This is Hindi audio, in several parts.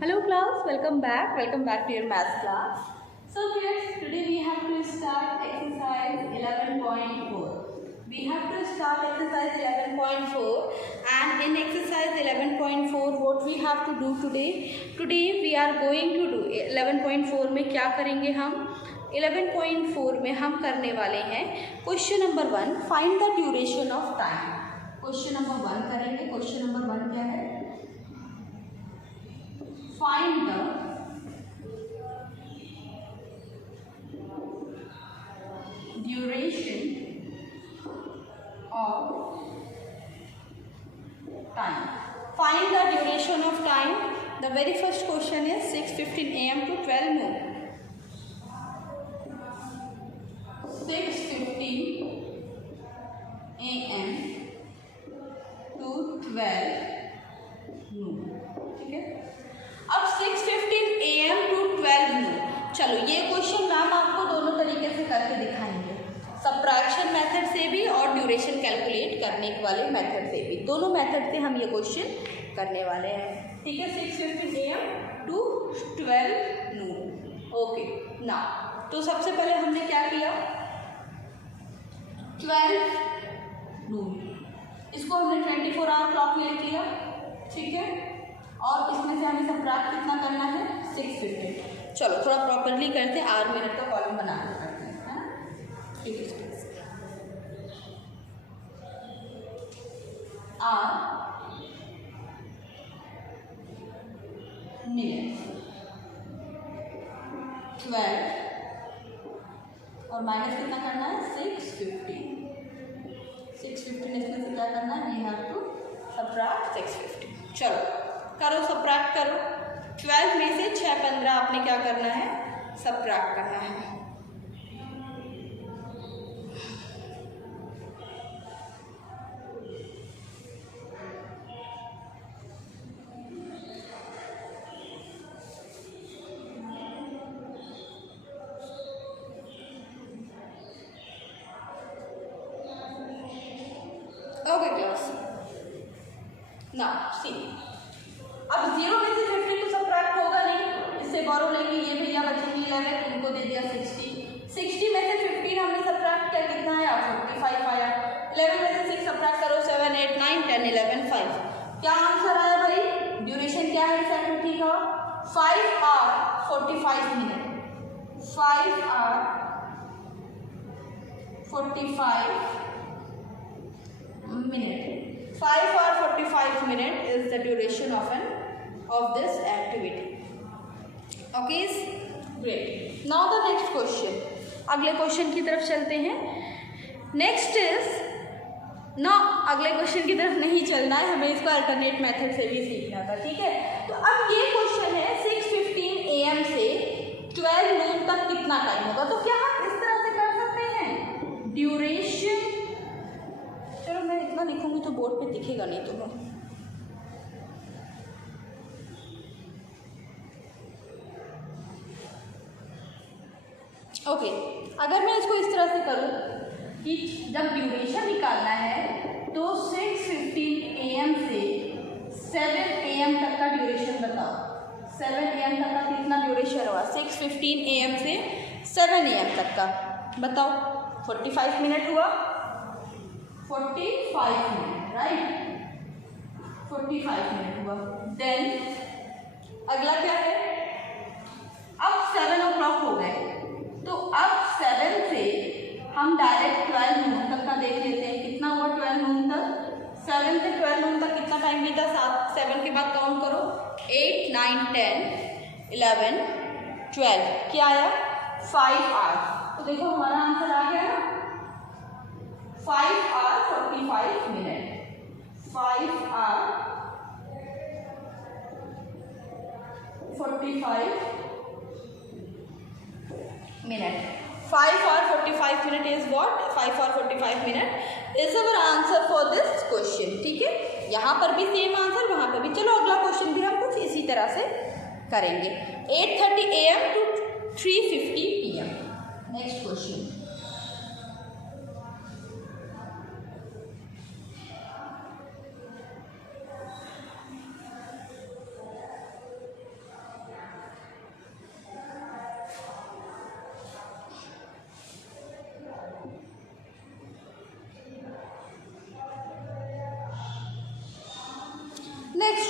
Hello class, welcome back to your math class. So kids, today we have to start exercise 11.4. We have to start exercise 11.4 and in exercise 11.4 what we have to do today? Today we are going to do 11.4 में क्या करेंगे हम? 11.4 में हम करने वाले हैं question number 1 find the duration of time. Question number 1 करेंगे. क्वेश्चन नंबर 1 क्या है? Find the duration of time. Find the duration of time. The very first question is 6:15 a.m. to 12 noon. 6:15 a.m. to 12 noon. ठीक है. अब 6:15 AM to 12 noon. चलो ये क्वेश्चन मैम आपको दोनों तरीके से करके दिखाएंगे, सब्ट्रैक्शन मेथड से भी और ड्यूरेशन कैलकुलेट करने वाले मेथड से भी. दोनों मेथड से हम ये क्वेश्चन करने वाले हैं. ठीक है. 6:15 AM to 12 noon. ओके ना, तो सबसे पहले हमने क्या किया? 12 noon इसको हमने 24 आवर क्लॉक ले किया. ठीक है. और इसमें से हमें सब्ट्रैक्ट कितना करना है? 6:15. चलो थोड़ा प्रॉपरली करते हैं. आवर मिनट का कॉलम बना के करते हैं. आवर मिनट 12 और माइनस कितना करना है? 6:15. 6:15 इसमें से क्या करना है? We have to subtract 6:15. चलो करो, सब्ट्रैक्ट करो. 12 में से 6:15 आपने क्या करना है? सब्ट्रैक्ट करना है. Okay class. नाउ सी, अब 0 में से 15 तो सब्ट्रैक्ट होगा नहीं, इससे बोरो लेंगे. ये भैया बचेंगे 11, इनको दे दिया 60. 60 में से 15 हमने सब्ट्रैक्ट किया, कितना आया? 45 आया. 11 में से 6 सब्ट्रैक्ट करो, 7 8 9 10 11 5. क्या आंसर आया भाई? ड्यूरेशन क्या है इस एक्टिविटी का? 5 hour 45 minute. 5 hour 45 minute. 5 hour 45 minute is the duration of this activity. Okay, great. Now the next question. अगले क्वेश्चन की तरफ चलते हैं. नेक्स्ट इज ना, अगले क्वेश्चन की तरफ नहीं चलना है, हमें इसको अल्टरनेट मेथड से भी सीखना था. ठीक है. तो अब ये क्वेश्चन है 6:15 AM से 12 noon तक कितना टाइम होगा. तो क्या हम इस तरह से कर सकते हैं? ड्यूरेशन, चलो मैं इतना लिखूंगी तो बोर्ड पे दिखेगा नहीं तुम्हें. ओके, अगर मैं इसको इस तरह से करूं कि जब ड्यूरेशन निकालना है तो 6:15 AM से 7 AM तक का ड्यूरेशन बताओ. 7 AM तक का कितना ड्यूरेशन हुआ? 6:15 AM से 7 AM तक का बताओ. 45 मिनट हुआ. 45 मिनट, राइट. 45 मिनट हुआ. देन अगला क्या है? अब 7 o'clock हो गए, तो अब 7 से हम डायरेक्ट 12 noon तक का देख लेते हैं. कितना हुआ 12 noon तक? 7 से 12 noon तक कितना टाइम बीता? 7 के बाद काउंट करो. 8 9 10 11 12. क्या आया? 5 आवर्स. तो देखो हमारा आंसर आ गया ना, 5 hour 45 minute. 5 hour 45 minute. 5 hour 45 minute is what? 5 hour 45 minute is our answer for this question. ठीक है. यहाँ पर भी सेम आंसर, वहाँ पर भी. चलो अगला क्वेश्चन भी हम कुछ इसी तरह से करेंगे. 8:30 AM to 3:50 PM. Next question.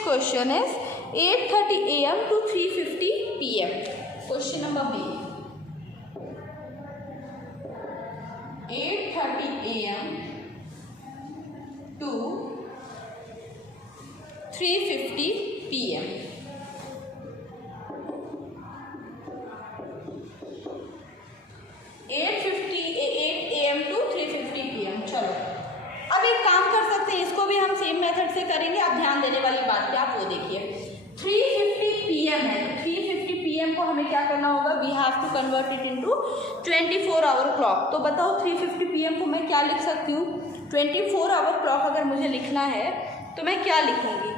question is 8:30 AM to 3:50 PM. Question number B. 8:30 AM to 3:50 PM. Eight AM to 3:50 PM. चलो अब एक काम कर सकते हैं, इसको भी हम सेम मेथड से करेंगे. अब ध्यान देने वाली बात क्या, आप वो देखिए. 3:50 PM है, 3:50 PM को हमें क्या करना होगा, we have to convert it into 24 hour clock. तो बताओ 3:50 PM को मैं क्या लिख सकती हूँ. 24 आवर क्लॉक अगर मुझे लिखना है तो मैं क्या लिखूंगी,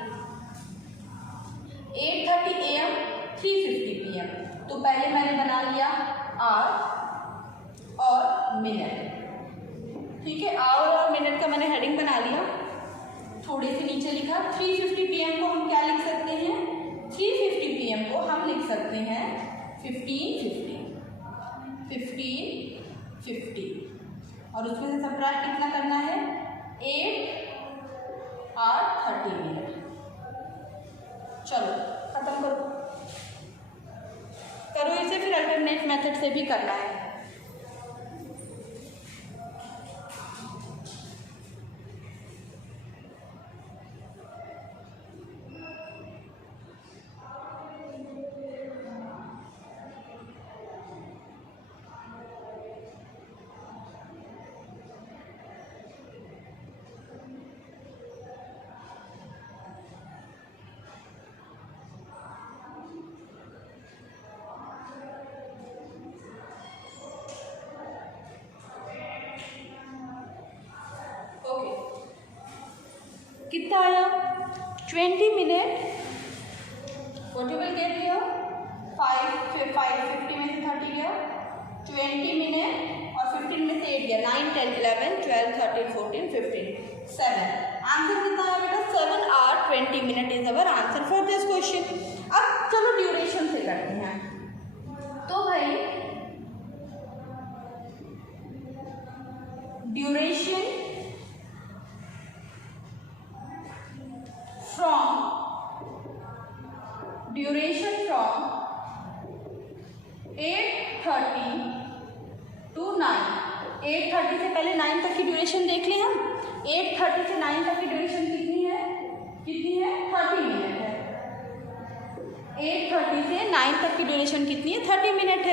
8:30 AM 3:50 PM. तो पहले मैंने बना लिया आवर और मिनट. ठीक है, आवर और मिनट का मैंने हेडिंग बना लिया. थोड़े से नीचे लिखा 3:50 PM को हम क्या लिख सकते हैं, 3:50 PM को हम लिख सकते हैं 15:50 और उसमें से सबट्रैक्ट कितना करना है, 8 और 30 मिनट. चलो खत्म करो इसे, फिर अल्टरनेट मेथड से भी करना है. कितना आया, 20 minute. What you will get here, 550 में से 30 गया, 20 मिनट और 15 में से 8 गया, 9 10 11 12 13 14 15 7. आंसर कितना है बेटा, 7 hour 20 minute is our answer for this question. अब चलो ड्यूरेशन से करते हैं. तो भाई ड्यूरेशन from 8:30 to 9. 8:30 से पहले 9 तक की ड्यूरेशन देख लें हम. 8:30 से 9 तक की ड्यूरेशन कितनी है 30 मिनट है. 8:30 से 9 तक की ड्यूरेशन कितनी है, 30 मिनट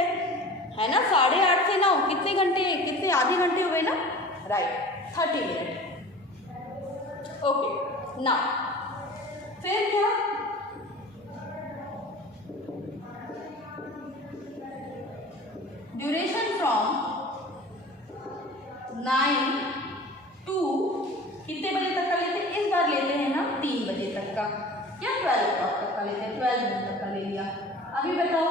है ना. 8:30 से 9 कितने घंटे, कितने आधे घंटे हुए ना, राइट, 30 मिनट. ओके ना, फिर क्या, ड्यूरेशन फ्रॉम 9 to कितने बजे तक का लेते हैं, इस बार लेते हैं हम 3 बजे तक का या 12 o'clock तक का लेते हैं, 12 नून तक का ले लिया. अभी बताओ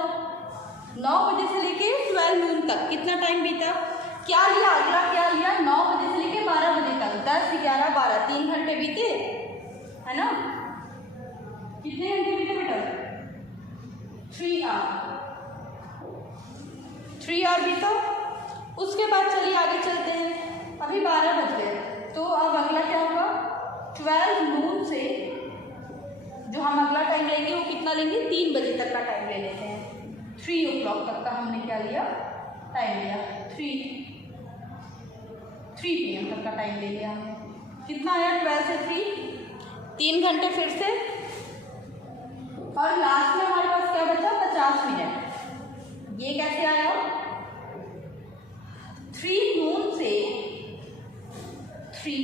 9 बजे से लेके 12 नून तक कितना टाइम बीता, क्या लिया, अगला क्या लिया, 9 बजे से लेके 12 बजे तक, 10 11 12 3 घंटे बीते है ना. कितने घंटे बीते बेटा, 3 आवर बीता. उसके बाद चलिए आगे चलते हैं. अभी 12 बज गए, तो अब अगला क्या होगा, 12 नून से जो हम अगला टाइम लेंगे वो कितना लेंगे, 3 बजे तक का टाइम ले लेते हैं. 3 o'clock तक का हमने क्या लिया, टाइम लिया. 3 PM तक का टाइम ले लिया हमने. कितना आया, 12 से 3 घंटे फिर से. और लास्ट में हमारे पास क्या बचा, 50 मिनट. ये कैसे आया, 3 नून से 3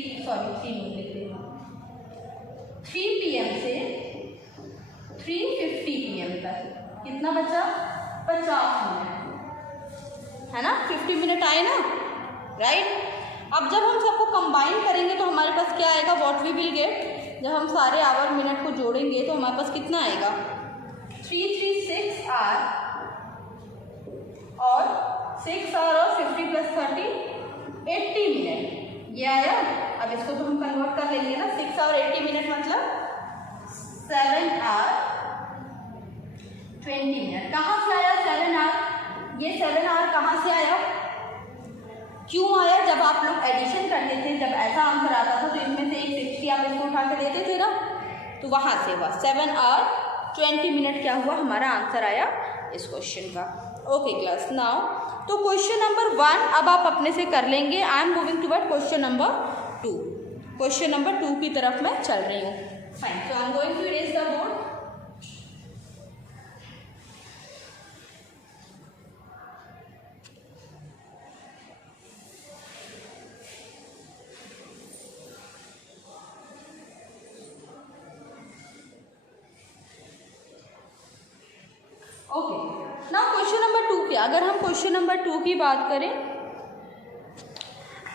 PM से 3:50 PM तक कितना बचा, 50 मिनट है ना. 50 मिनट आए ना, राइट. अब जब हम सबको कंबाइन करेंगे तो हमारे पास क्या आएगा, व्हाट वी विल गेट, जब हम सारे आवर मिनट को जोड़ेंगे तो हमारे पास कितना आएगा, 336 आवर और 6 आवर और 50 + 30 80 मिनट. ये आया. अब इसको तो हम कन्वर्ट कर लेंगे ना, 6 आवर 80 मिनट मतलब 7 आवर 20 मिनट. कहाँ से आया 7 आवर, ये 7 आवर कहाँ से आया, क्यों आया, जब आप लोग एडिशन करते थे, जब ऐसा आंसर आता था तो इसमें से एक 60 आप इसको उठा कर देते थे ना, तो वहाँ से हुआ 7 आवर 20 मिनट क्या हुआ, हमारा आंसर आया इस क्वेश्चन का। ओके क्लास, नाउ तो क्वेश्चन नंबर 1 अब आप अपने से कर लेंगे। I am moving toward question number 2। Question number 2 की तरफ मैं चल रही हूँ। Fine, so I am going to erase the board. Okay, now question number 2 की, अगर हम क्वेश्चन नंबर 2 की बात करें,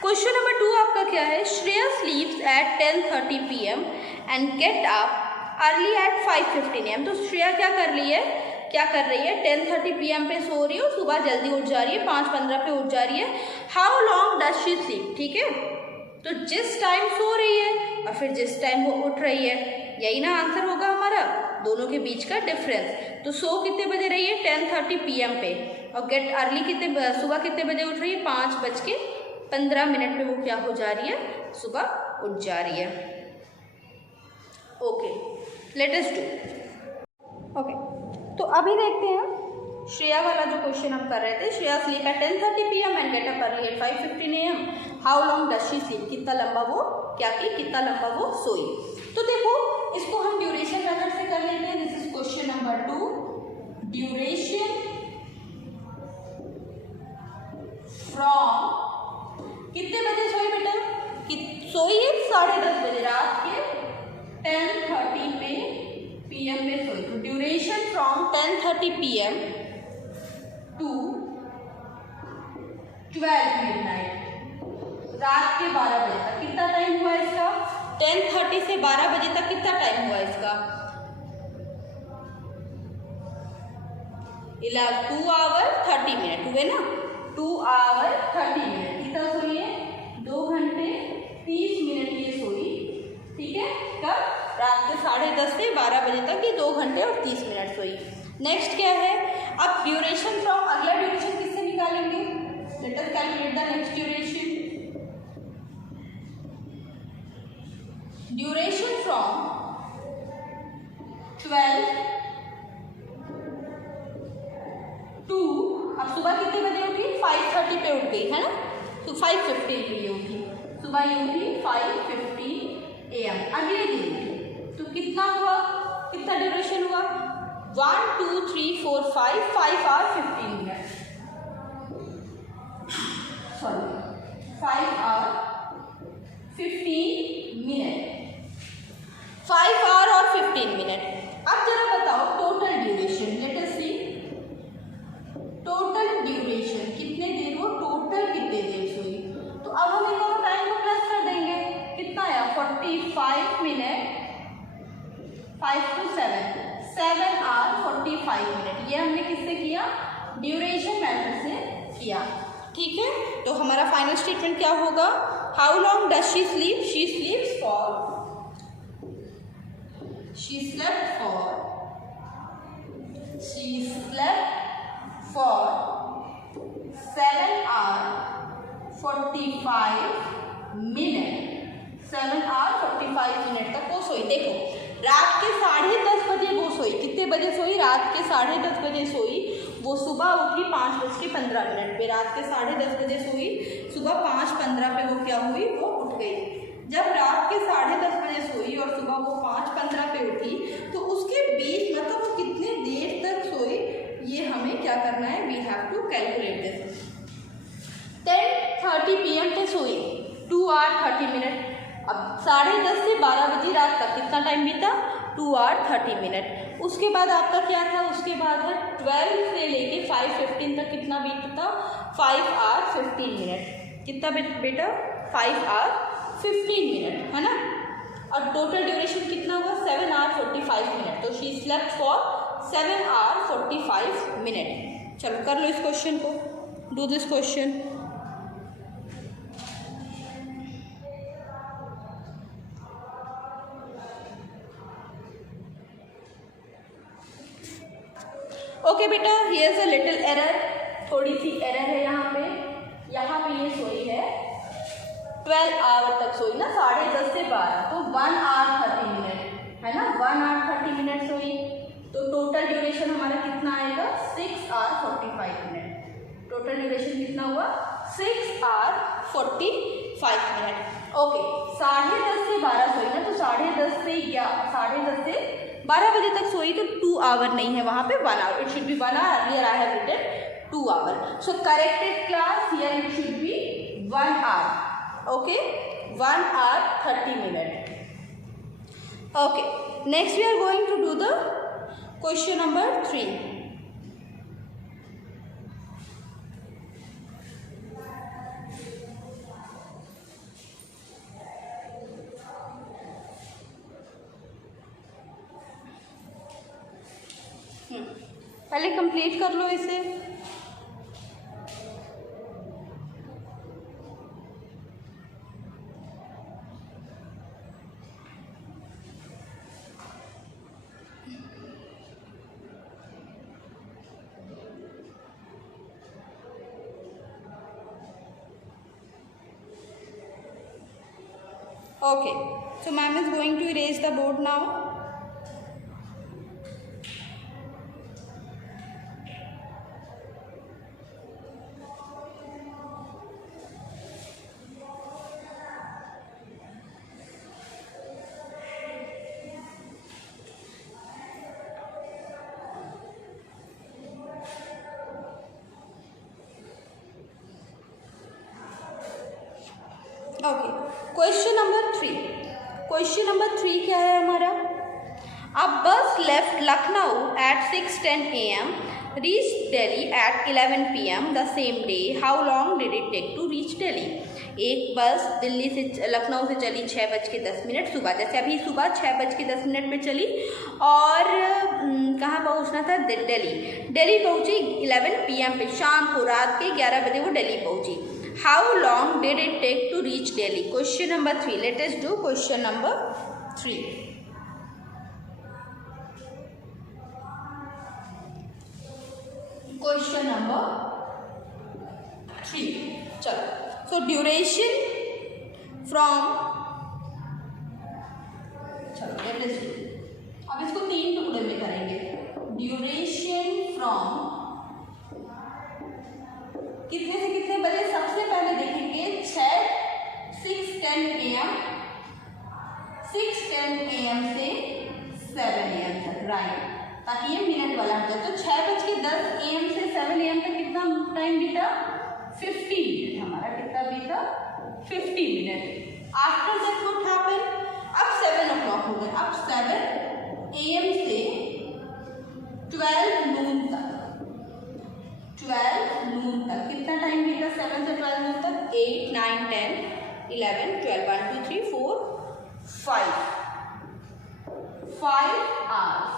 क्वेश्चन नंबर 2 आपका क्या है, Shreya sleeps at 10:30 PM and get up early at 5:15 AM। तो श्रेया क्या कर रही है 10:30 PM पे सो रही है और सुबह जल्दी उठ जा रही है, 5:15 पे उठ जा रही है। How long does she sleep, ठीक है, तो जिस टाइम सो रही है और फिर जिस टाइम वो उठ रही है, यही ना आंसर होगा हमारा, दोनों के बीच का डिफरेंस। तो सो कितने बजे रही है 10:30 PM पे, और गेट अर्ली कितने, सुबह कितने बजे उठ रही है 5:15 पे वो क्या हो जा रही है, सुबह उठ जा रही है। Okay, let us do. Okay, तो अभी देखते हैं श्रेया वाला जो क्वेश्चन हम कर रहे थे। Shreya sleep at 10:30 PM and get up early at 5:15 AM। How long does she sleep, कितना लंबा वो क्या की, कितना लंबा वो सोई। तो देखो इसको हम ड्यूरेशन मेथड से कर लेते हैं। This is question number 2। Duration from, कितने बजे सोई बेटा, सोई है 10:30 बजे, रात के 10:30 PM पे सोई। तो duration from 10:30 PM to 12 midnight, रात के 12 बजे तक कितना टाइम हुआ इसका, 10:30 से 12 बजे तक कितना टाइम हुआ इसका, 2 आवर 30 मिनट हुए ना, 2 आवर 30 मिनट। कितना सोई है, 2 घंटे 30 मिनट ये सोई, ठीक है, कब, रात के 10:30 से 12 बजे तक ये 2 घंटे और 30 मिनट सोई। नेक्स्ट क्या है, अब ड्यूरेशन फ्रॉम, अगला ड्यूरेशन किससे निकालेंगे, let us calculate the next duration. Duration from 12 to, अब सुबह कितने बजे उठी, 5:30 पे उठ गई है ना, तो 5:15 पे ये उठी, सुबह ये उठी 5:15 AM, अगले दिन उठी, तो कितना हुआ, कितना ड्यूरेशन हुआ, 1 2 3 4 5 hour 15 minute, sorry 5 hour 15 minute, 5 hour और 15 मिनट। अब जरा बताओ total duration, let us see total duration, कितने देर वो टोटल कितने देर सोई। तो अब हम इन दोनों टाइम को प्लस कर देंगे, कितना आया 45 मिनट, 5 to 7 आवर 45 मिनट। ये हमने किससे किया, ड्यूरेशन मेथड से किया, ठीक है। तो हमारा फाइनल स्टेटमेंट क्या होगा, how long does she sleep, she स्लीप्स for, she slept for 7 hours 45 minutes, 7 hours 45 minute तक वो सोई। देखो रात के 10:30 बजे वो सोई, कितने बजे सोई, रात के 10:30 बजे सोई, वो सुबह उठी 5:15 पे, रात के 10:30 बजे सोई, सुबह 5:15 पे वो क्या हुई, वो उठ गई। जब रात के 10:30 बजे सोई और सुबह वो 5:15 पे उठी, तो उसके बीच मतलब वो कितने देर तक सोई, ये हमें क्या करना है, we have to calculate this. 10:30 PM पे सोई, 2 आवर 30 मिनट, अब 10:30 से 12 बजे रात तक कितना टाइम बीता, 2 आवर 30 मिनट। उसके बाद आपका क्या था, उसके बाद है 12 से लेके 5:15 तक कितना बीतता, 5 आवर 15 मिनट, कितना बेटा 5 आवर 15 मिनट, है ना। और टोटल ड्यूरेशन कितना हुआ, 7 आवर 45 मिनट। तो she slept for 7 hour 45 minute. चलो कर लो इस क्वेश्चन को, डू दिस क्वेश्चन। ओके बेटा, here is a little error, थोड़ी सी एरर है यहाँ पे ये सोई है 12 आवर तक सोई ना, 10:30 से 12, तो 1 आवर 30 मिनट, है ना, 1 आवर 30 मिनट सोई, तो टोटल ड्यूरेशन हमारा कितना आएगा 6 आवर 45 मिनट। टोटल ड्यूरेशन कितना हुआ 6 आवर 45 मिनट। ओके, 10:30 से 12 सोई ना, तो 10:30 से 12 बजे तक सोई, तो 2 आवर नहीं है वहाँ पे, 1 hour. It should be 1 hour, earlier I have written 2 hour. So corrected class here it should be 1 hour. Okay, 1 hour 30 minute. Okay, next we are going to do the question number 3. पहले कंप्लीट कर लो इसे। Okay, so ma'am is going to erase the board now. Okay, question number 3। Question number 3 क्या है हमारा? A bus left Lucknow at 6:10 AM, reach Delhi at 11 PM the same day, how long did it take to reach Delhi? एक बस दिल्ली से लखनऊ से चली 6:10 सुबह, जैसे अभी सुबह 6:10 पे चली, और कहाँ पहुँचना था? दिल्ली पहुँची 11 PM पे, शाम को रात के 11 बजे वो दिल्ली पहुँची। How long did it take to reach Delhi? Question number 3. Let us do question number 3. Question number 3. चलो, so duration from, चलो let us do, अब इसको 3 टुकड़े में करेंगे। ड्यूरेशन फ्रॉम कितने से कितने बजे? सबसे पहले देखेंगे 6:10 AM, 6:10 AM से 7 AM तक, राइट, ताकि ये मिनट वाला हो जाए। तो 6:10 AM से 7 AM तक कितना टाइम बीता? 50 मिनट। हमारा कितना बीता? 50 minute. After that what happen? अब 7 o'clock हो गए। अब 7 AM से 12 नून तक, 12 नून तक कितना टाइम बीता? 7 से 12 नून तक 8, 9, 10, 11, 12, 1, 2, 3, 4, 5 आवर्स,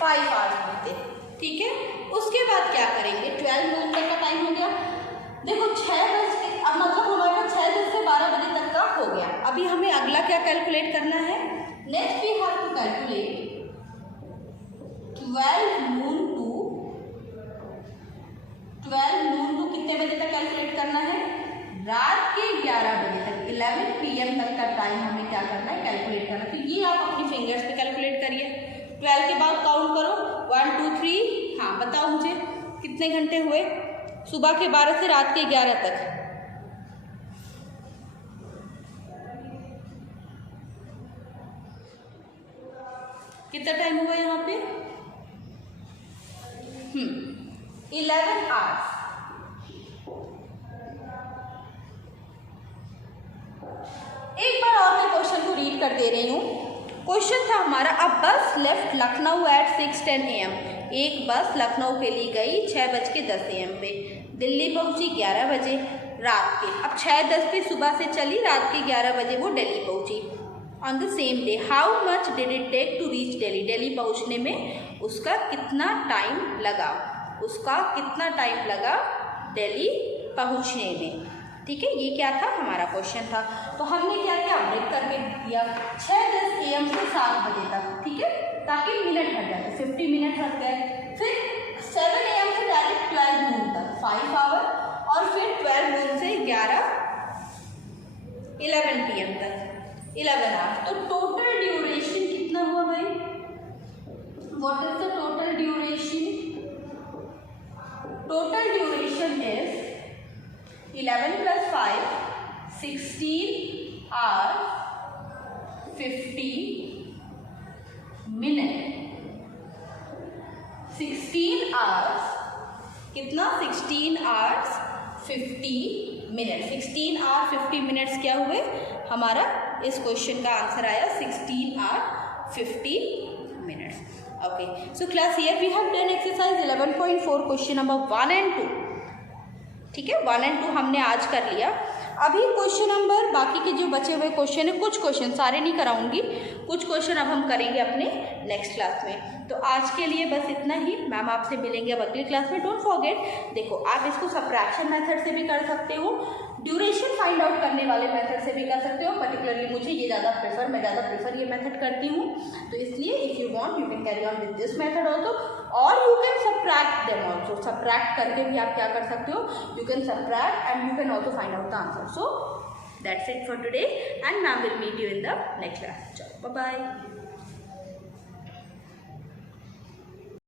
5 आवर्स बीते। ठीक है, उसके बाद क्या करेंगे? 12 नून तक का टाइम हो गया। देखो 6 बजे, अब मतलब हमारे पास 6 से 12 बजे तक का हो गया। अभी हमें अगला क्या कैलकुलेट करना है? Next we have to calculate 12 noon to कितने बजे तक कैलकुलेट करना है? रात के 11 बजे तक, 11 PM तक का टाइम हमें क्या करना है? कैलकुलेट करना है। तो ये आप अपनी फिंगर्स पे कैलकुलेट करिए। 12 के बाद काउंट करो, 1, 2, 3। हाँ बताओ मुझे कितने घंटे हुए? सुबह के 12 से रात के 11 तक। कितना टाइम हुआ यहाँ पे? 11 आवर्स। एक बार और मैं क्वेश्चन को रीड कर दे रही हूँ। क्वेश्चन था हमारा, a bus left Lucknow at 6:10 AM। एक बस लखनऊ के लिए गई 6:10 AM पे, दिल्ली पहुँची 11 बजे रात के। अब 6:10 पे सुबह से चली, रात के 11 बजे वो दिल्ली पहुँची। On the same day, how much did it take to reach Delhi? Delhi पहुँचने में उसका कितना टाइम लगा? दिल्ली पहुँचने में। ठीक है, ये क्या था? हमारा क्वेश्चन था। तो हमने क्या किया? ब्रेक करके दिया 6:10 AM से 7 बजे तक। ठीक है, ताकि मिनट हट जाते, 50 मिनट हट गए। फिर 7 AM से डायरेक्ट 12 नून तक 5 आवर, और फिर 12 नून से 11 PM तक 11 आवर्स। तो टोटल ड्यूरेशन कितना हुआ भाई? What is the total duration? Total duration is 11 + 5 16 hours 50 minute. 16 hours कितना? 16 आवर्स 50 मिनट। 16 आवर 50 मिनट्स क्या हुए हमारा? इस क्वेश्चन का आंसर आया 16 hour 50 minutes. Okay, so class here we have done exercise 11.4 question number 1 and 2। ठीक है, 1 and 2 हमने आज कर लिया। अभी क्वेश्चन नंबर बाकी के जो बचे हुए क्वेश्चन है, कुछ क्वेश्चन सारे नहीं कराऊंगी, कुछ क्वेश्चन अब हम करेंगे अपने नेक्स्ट क्लास में। तो आज के लिए बस इतना ही। मैम आपसे मिलेंगे अब अगली क्लास में। डोंट फॉरगेट, देखो आप इसको सब्ट्रैक्शन मेथड से भी कर सकते हो, ड्यूरेशन फाइंड आउट करने वाले मेथड से भी कर सकते हो। पर्टिकुलरली मुझे ये मैं ज़्यादा प्रेफर ये मेथड करती हूँ, तो इसलिए if you want you can carry on with this method also, और you can subtract them also. Subtract करके भी आप क्या कर सकते हो? You can subtract and you can also find out the answer. So that's it for today, and ma'am will meet you in the next class. Bye bye.